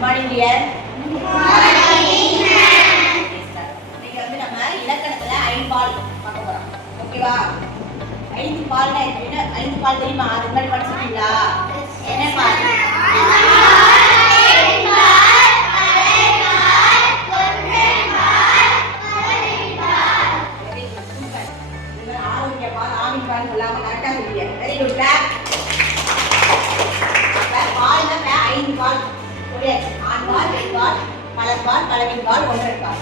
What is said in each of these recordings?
Morning dear. இன்னைக்கு வந்து நம்ம இலக்கணத்துல 5 பால் பார்க்க போறோம். ஓகேவா? 5 பால்னா என்ன? 5 பால் தெரியுமா? அது முன்னாடி படிச்சிருக்கீங்களா? என்ன பால்? ஆரோக்கிய பால், ஆவின் பால் சொல்லாம கரெக்டா சொல்லுங்க. Very good. கிளாப். பால்னா 5 பால். ஆண் பால், பெண் பால், மலர்பால், கலவின் பால், ஒன்றன் பால்.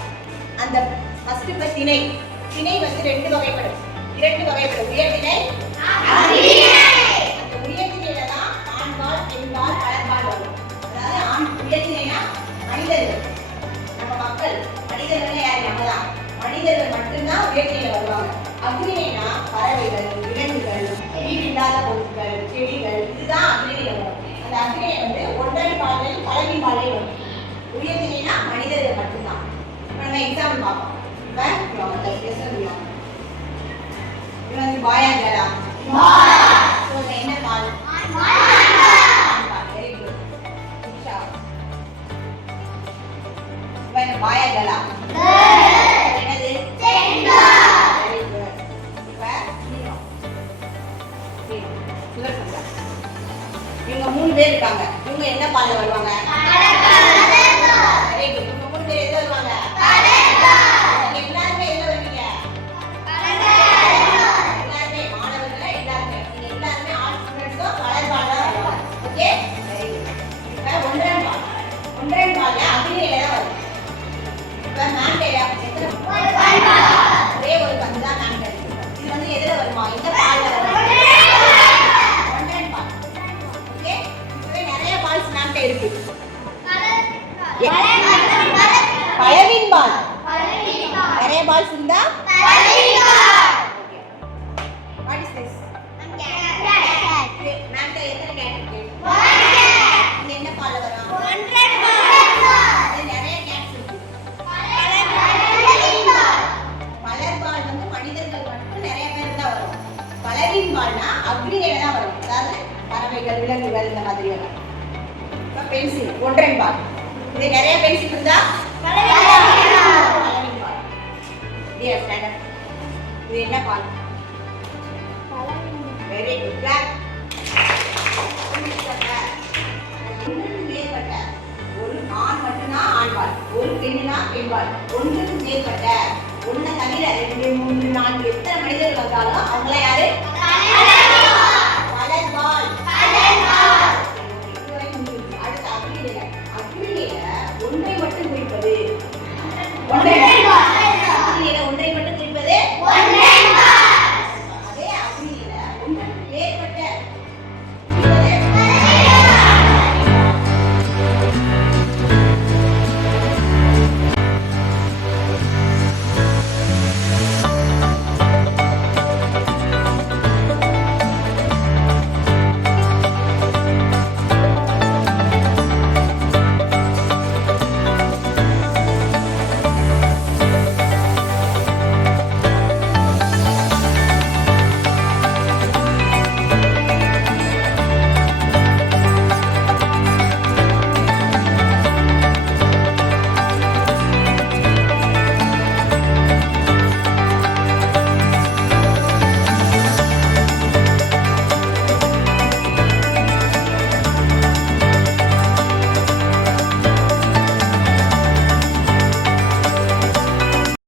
அந்த ஃபர்ஸ்ட் இப்ப திணை. திணை வந்து 2 வகைப்படும். 2 வகைப்படும். உயர்திணை, அக்ரிதிணை. அந்த உயர்திணையில தான் ஆண் பால், பெண் பால், மலர்பால் வரும். அதாவது ஆண் உயர்திணைனா மனிதர்கள், நம்ம மக்கள். மனிதர்கள் யாரு? நம்ம தான். மனிதர்கள் மட்டும்தான் உயர்திணையில வருவாங்க. அக்ரிதிணைனா பறவைகள், விலங்குகள், வீடில்லாத பொருட்கள், செடிகள், இதுதான் அக்ரிதிணையில வரும். அந்த அக்ரிதிணை வந்து ஒன்றன் பால்லையும் கலவின் பால்லையும் வரும். உயர்திணைனா மனிதர்கள் மட்டும்தான். இப்போ நம்ம எக்ஸாம்பிள் பார்ப்போம். இப்போ இது வந்து பாயா கேர்ளா? ஸோ என்ன பால்? Very good. உஷா. இப்போ என்ன பாயா கேர்ளா? என்னது? Very good. இப்போ இவங்க 3 பேர் இருக்காங்க. இவங்க என்ன பால்ல வருவாங்க? Very good. இவங்க 3 பேர் எதுல வருவாங்க? நீங்க எல்லாரும் எதுல வருவீங்க? எல்லாரும் மாணவர்களா? எல்லாரும் நீங்க எல்லாரும் ஆல் ஸ்டூடண்ட்ஸோ கலர் பால் தான் வருவாங்க. ஓகே? Very good. இப்போ ஒன்றன் பால். ஒன்றன் பால்ல அக்ரிதிணையில தான் வரும். இப்போ மேண்டேயா எத்தனை பால்? ஒரே ஒரு பந்து தான் மேண்டே. இது வந்து எதுல வருமா? இந்த பால்ல வரும். ஒன்றன் பால். ஓகே? இப்போ நிறைய பால்ஸ் மேண்டே இருக்கு. பழவின் பால். நிறைய பால்ஸ் இருந்தா what is this? மேம்ட எத்தனை கேட் இருக்கு? இது என்ன பால்ல வரும்? இது நிறைய கேட்ஸ் இருக்கு. மலர் பால் வந்து மனிதர்கள் மட்டும் நிறைய பேர் தான் வரும். பழவின் பால்னா அக்ரிதிணையில தான் வரும். அதாவது பறவைகள், விலங்குகள் இந்த மாதிரி வரும். இப்போ பென்சில் ஒன்றன் பால். இது நிறைய பென்சில் இருந்தா பழவின் பால். Dear standard. இது என்ன பால்? Very good. கிளாப். ஒன்றுக்கு மேற்பட்ட ஒரு ஆண் மட்டும்தான் ஆண் பால், ஒரு பெண்ணுனா பெண் பால். ஒன்றுக்கு மேற்பட்ட ஒன்றை தவிர 2, 3, 4 எத்தனை மனிதர்கள் வந்தாலும் அவங்கள யாரு?